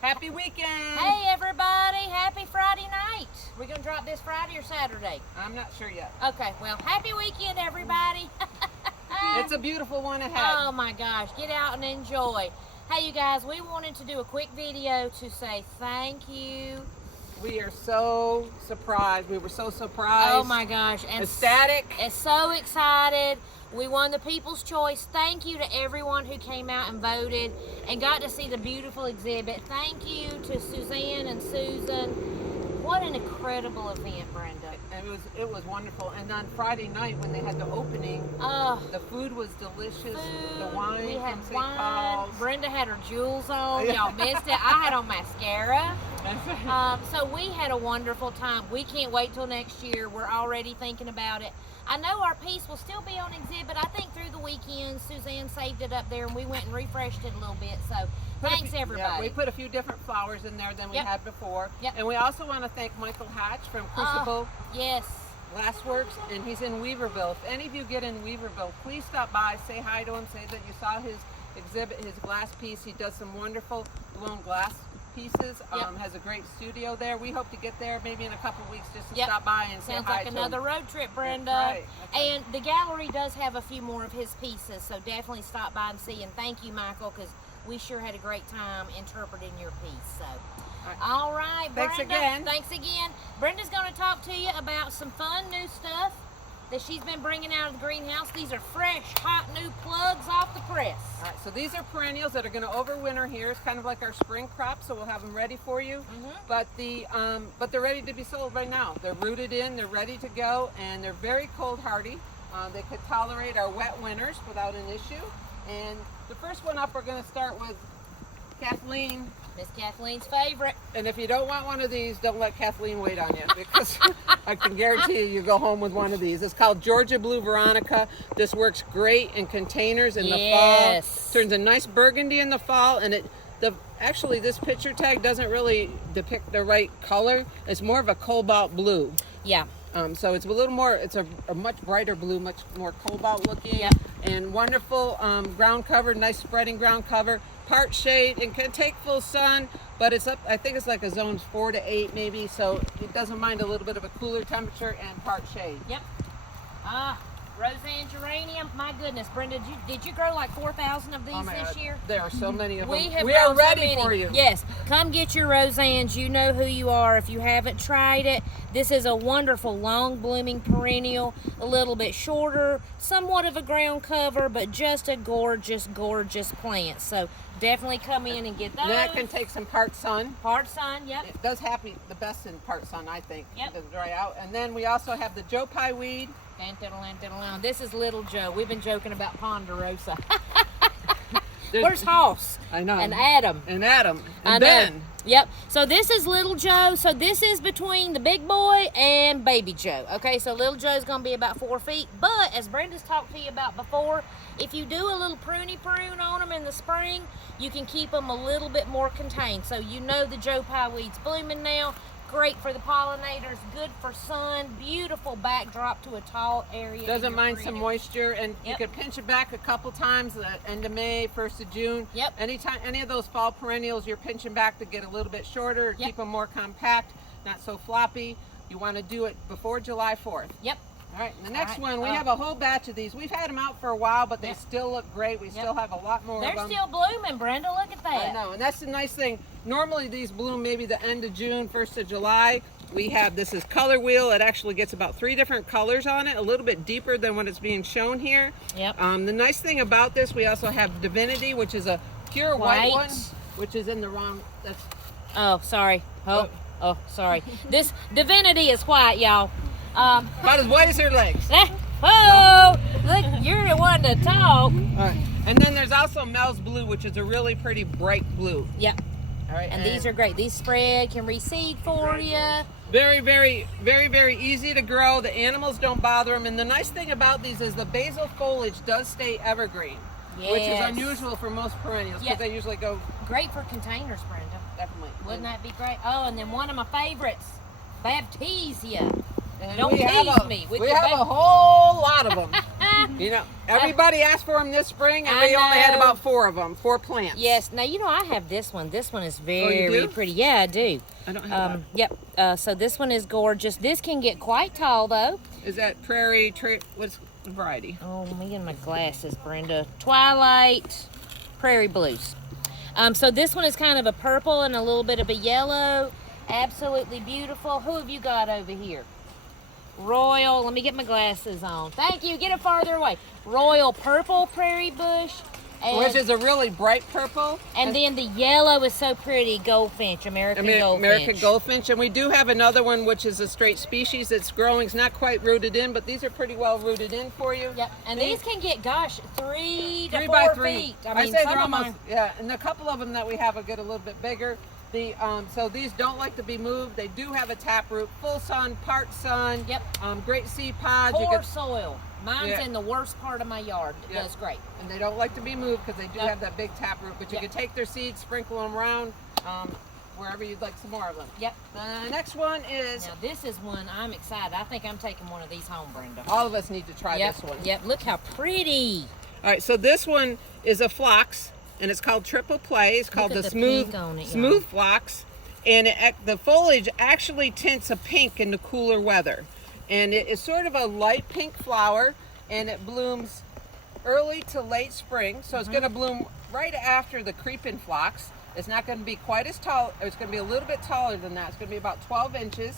Happy weekend! Hey everybody, happy Friday night. We're going to drop this Friday or Saturday? I'm not sure yet. Okay, well, happy weekend everybody. It's a beautiful one ahead. Oh my gosh, get out and enjoy. Hey you guys, we wanted to do a quick video to say thank you. We are so surprised. We were so surprised. Oh my gosh. And ecstatic. And so excited. We won the People's Choice. Thank you to everyone who came out and voted and got to see the beautiful exhibit. Thank you to Suzanne and Susan. What an incredible event, Brenda. It was wonderful. And on Friday night when they had the opening, the food was delicious. The wine we had from St. wine. Paul's. Brenda had her jewels on. Y'all missed it. I had on mascara. So we had a wonderful time. We can't wait till next year. We're already thinking about it. I know our piece will still be on exhibit. I think through the weekend, Suzanne saved it up there and we went and refreshed it a little bit. So thanks everybody. Yeah, we put a few different flowers in there than we had before. Yep. And we also want to thank Michael Hatch from Crucible yes. Glassworks, and he's in Weaverville. If any of you get in Weaverville, please stop by, say hi to him, say that you saw his exhibit, his glass piece. He does some wonderful blown glass pieces. Has a great studio there. We hope to get there maybe in a couple weeks just to stop by and say hi to him. Sounds like another road trip, Brenda. That's right. And the gallery does have a few more of his pieces, so definitely stop by and see. And thank you, Michael, because we sure had a great time interpreting your piece. So, all right, Brenda. Thanks again. Brenda's going to talk to you about some fun new stuff that she's been bringing out of the greenhouse. These are fresh, hot, new plugs off the press. All right, so these are perennials that are going to overwinter here. It's kind of like our spring crop, so we'll have them ready for you. But they're ready to be sold right now. They're rooted in, they're ready to go, and they're very cold hardy. They could tolerate our wet winters without an issue. And the first one up, we're going to start with Kathleen. Miss Kathleen's favorite. And if you don't want one of these, don't let Kathleen wait on you, because I can guarantee you go home with one of these. It's called Georgia Blue Veronica. This works great in containers in the fall. Turns a nice burgundy in the fall, and actually this picture tag doesn't really depict the right color. It's more of a cobalt blue. Yeah. So it's a little more, it's a much brighter blue, much more cobalt looking. And wonderful ground cover, nice spreading ground cover. Part shade and can take full sun, but it's up, I think it's like a zone 4 to 8 maybe, so it doesn't mind a little bit of a cooler temperature, and part shade. Yep. Roseanne geranium. My goodness, Brenda, did you grow like 4,000 of these this year? There are so many of them. We are ready for you. Yes, come get your Roseannes. You know who you are if you haven't tried it. This is a wonderful long blooming perennial, a little bit shorter, somewhat of a ground cover, but just a gorgeous, gorgeous plant. So definitely come in and get those. That can take some part sun. Part sun, yep. It does have the best in part sun, I think. Yep. It doesn't dry out. And then we also have the Joe Pye weed. This is Little Joe. We've been joking about Ponderosa. Where's Hoss? I know. And Adam. And Ben. Yep. So this is Little Joe. So this is between the big boy and baby Joe. Okay, so Little Joe's going to be about 4 feet. But as Brenda's talked to you about before, if you do a little prune on them in the spring, you can keep them a little bit more contained. So you know the Joe Pye weed's blooming now. Great for the pollinators, good for sun, beautiful backdrop to a tall area. Doesn't mind some moisture, and you could pinch it back a couple times, end of May, 1st of June. Yep. Anytime, any of those fall perennials you're pinching back to get a little bit shorter, keep them more compact, not so floppy. You want to do it before July 4th. Yep. All right, the next one, we have a whole batch of these. We've had them out for a while, but they still look great. We still have a lot more of them. They're still blooming, Brenda. Look at that. I know, and that's the nice thing. Normally these bloom maybe the end of June, 1st of July. We have, this is Color Wheel. It actually gets about 3 different colors on it, a little bit deeper than what it's being shown here. Yep. The nice thing about this, we also have Divinity, which is a pure white one, which is in the wrong, oh, sorry. Oh, sorry. This Divinity is white, y'all. About as white as her legs. Look, you're the one to talk. All right. And then there's also Mel's Blue, which is a really pretty bright blue. Yep. All right. And these are great. These spread, can reseed for you. Very, very, very, very easy to grow. The animals don't bother them. And the nice thing about these is the basal foliage does stay evergreen, which is unusual for most perennials because they usually go... Great for containers, Brenda. Definitely. Wouldn't that be great? Oh, and then one of my favorites, Baptisia. And Don't tease me. We have a whole lot of them. You know, everybody asked for them this spring, and we only had about 4 of them, 4 plants. Yes. Now, you know, I have this one. This one is very do? pretty. Yeah, I do. I don't have that. Yep. So this one is gorgeous. This can get quite tall, though. Is that prairie, what's the variety? Oh, me and my glasses, Brenda. Twilight Prairie Blues. So this one is kind of a purple and a little bit of a yellow. Absolutely beautiful. Who have you got over here? Royal, let me get my glasses on. Thank you, get it farther away. Royal Purple Prairie Bush. Which is a really bright purple. And then the yellow is so pretty, Goldfinch, American Goldfinch. American Goldfinch. And we do have another one, which is a straight species that's growing. It's not quite rooted in, but these are pretty well rooted in for you. Yep, and these can get, gosh, 3 to 4 by 3 feet. I mean, say some they're of almost, them yeah, and a couple of them that we have will get a little bit bigger. So these don't like to be moved. They do have a taproot, full sun, part sun. Yep. Great seed pods. poor soil. Mine's Yeah. in the worst part of my yard. It Yeah. does great. And they don't like to be moved because they do Yep. have that big taproot. But you Yep. can take their seeds, sprinkle them around wherever you'd like some more of them. Yep. The next one is, Now this is one I'm excited. I think I'm taking one of these home, Brenda. all of us need to try Yep. this one. Yep. Look how pretty. All right, so this one is a phlox, and it's called Triple Play. It's called at the the smooth pink on it, y'all. smooth phlox, and the foliage actually tints a pink in the cooler weather, and it is sort of a light pink flower, and it blooms early to late spring. So it's going to bloom right after the creeping phlox. It's not going to be quite as tall. It's going to be a little bit taller than that. It's going to be about 12 inches,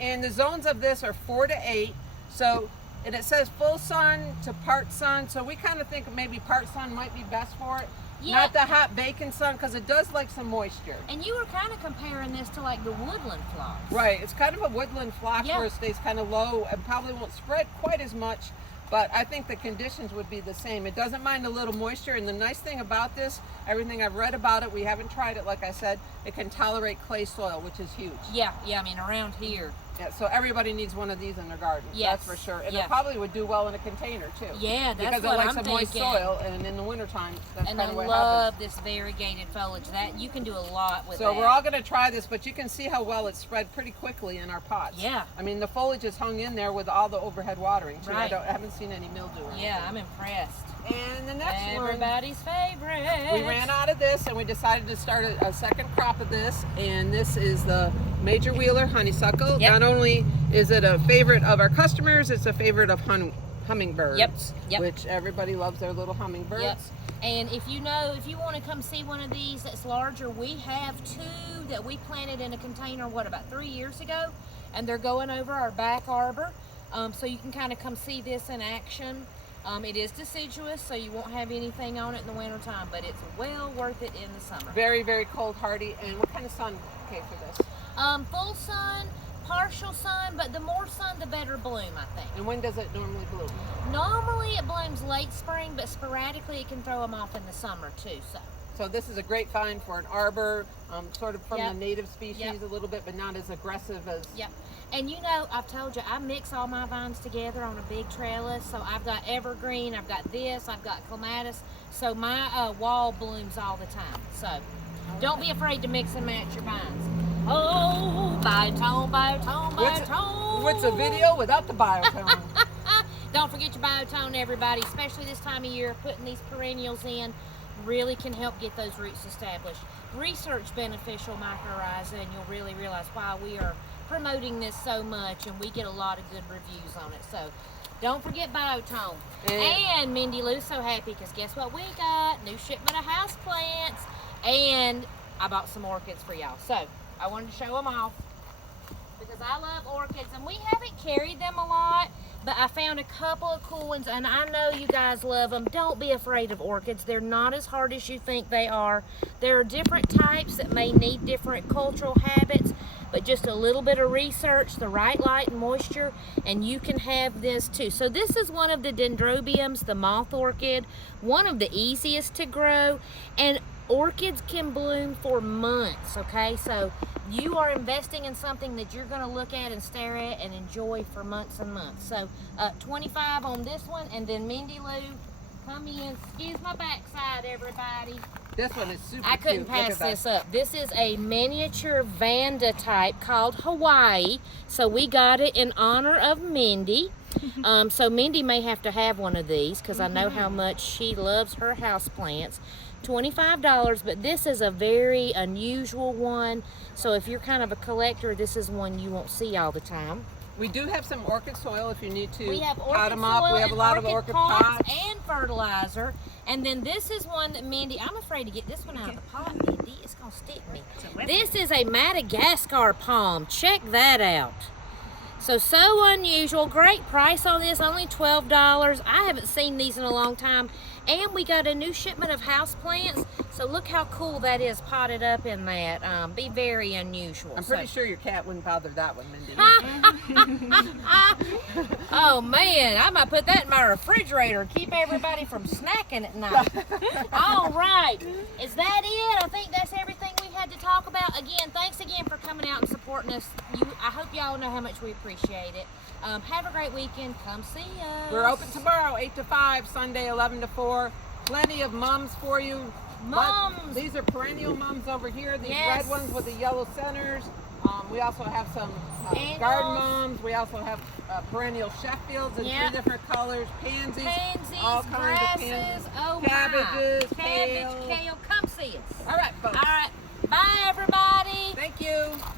and the zones of this are 4 to 8. So. And it says full sun to part sun, so we kind of think maybe part sun might be best for it. Yeah. Not the hot baking sun, because it does like some moisture. And you were kind of comparing this to like the woodland phlox. Right, it's kind of a woodland phlox Yeah. where it stays kind of low and probably won't spread quite as much, but I think the conditions would be the same. It doesn't mind a little moisture, and the nice thing about this, everything I've read about it, we haven't tried it, like I said, it can tolerate clay soil, which is huge. Yeah, I mean around here. Yeah, so everybody needs one of these in their garden. Yes, That's for sure. And yeah. it probably would do well in a container too. Yeah, that's because what it likes I'm a moist thinking. soil, and in the wintertime, that's And kind I of what love happens. this variegated foliage. That you can do a lot with So that. we're all going to try this, but you can see how well it's spread pretty quickly in our pots. Yeah. I mean, the foliage is hung in there with all the overhead watering too. Right. I haven't seen any mildew or Yeah, anything. I'm impressed. And the next one, Everybody's favorite. we ran out of this, and we decided to start a second crop of this. And this is the Major Wheeler honeysuckle. Yep. Not only is it a favorite of our customers, it's a favorite of hummingbirds. Yep. Which everybody loves their little hummingbirds. Yep. And if you want to come see one of these that's larger, we have 2 that we planted in a container, about 3 years ago, and they're going over our back arbor. So you can kind of come see this in action. It is deciduous, so you won't have anything on it in the wintertime, but it's well worth it in the summer. Very, very cold hardy. And what kind of sun okay for this? Full sun, partial sun, but the more sun, the better bloom, I think. And when does it normally bloom? Normally it blooms late spring, but sporadically it can throw them off in the summer too. So this is a great find for an arbor, sort of from Yep. the native species Yep. a little bit, but not as aggressive as. Yep. And you know, I've told you, I mix all my vines together on a big trellis. So I've got evergreen, I've got this, I've got clematis. So my wall blooms all the time. So don't be afraid to mix and match your vines. Oh, biotone, biotone, biotone. What's a video without the biotone? Don't forget your biotone, everybody, especially this time of year. Putting these perennials in really can help get those roots established. Research beneficial mycorrhiza, and you'll really realize why we are promoting this so much, and we get a lot of good reviews on it. So don't forget biotone. And Mindy Lou's so happy because guess what we got? New shipment of house plants, and I bought some orchids for y'all. So I wanted to show them off because I love orchids, and we haven't carried them a lot, but I found a couple of cool ones, and I know you guys love them. Don't be afraid of orchids. They're not as hard as you think they are. There are different types that may need different cultural habits, but just a little bit of research, the right light and moisture, and you can have this too. So this is one of the dendrobiums, the moth orchid, one of the easiest to grow, and orchids can bloom for months, okay? So you are investing in something that you're gonna look at and stare at and enjoy for months and months. So 25 on this one, and then Mindy Lou, come in, excuse my backside, everybody. This one is super I couldn't cute. Look at pass that. this up. This is a miniature Vanda type called Hawaii. So we got it in honor of Mindy. So Mindy may have to have one of these because I know how much she loves her house plants. $25, but this is a very unusual one. So if you're kind of a collector, this is one you won't see all the time. We do have some orchid soil if you need to We have pot orchid them up. soil We have a and lot of orchid pots. and fertilizer. And then this is one that Mindy, I'm afraid to get this one out of the pot, Mindy. It's going to stick me. This is a Madagascar palm. Check that out. So unusual. Great price on this, only $12. I haven't seen these in a long time. And we got a new shipment of house plants. So look how cool that is potted up in that. Be very unusual. I'm pretty sure your cat wouldn't bother that one, Mindy. Oh man, I might put that in my refrigerator and keep everybody from snacking at night. All right, is that it? I think that's everything we had to talk about. Again, thanks again for coming out and supporting us. I hope y'all know how much we appreciate it. Have a great weekend. Come see us. We're open tomorrow, 8 to 5, Sunday, 11 to 4. Plenty of mums for you. Mums. These are perennial mums over here. These Yes. red ones with the yellow centers. We also have some Annuals. garden mums. We also have perennial Sheffields in Yep. 3 different colors. Pansies, all kinds grasses, of pansies. oh Cabbages, my. Cabbage, kale. kale. Come see us. All right.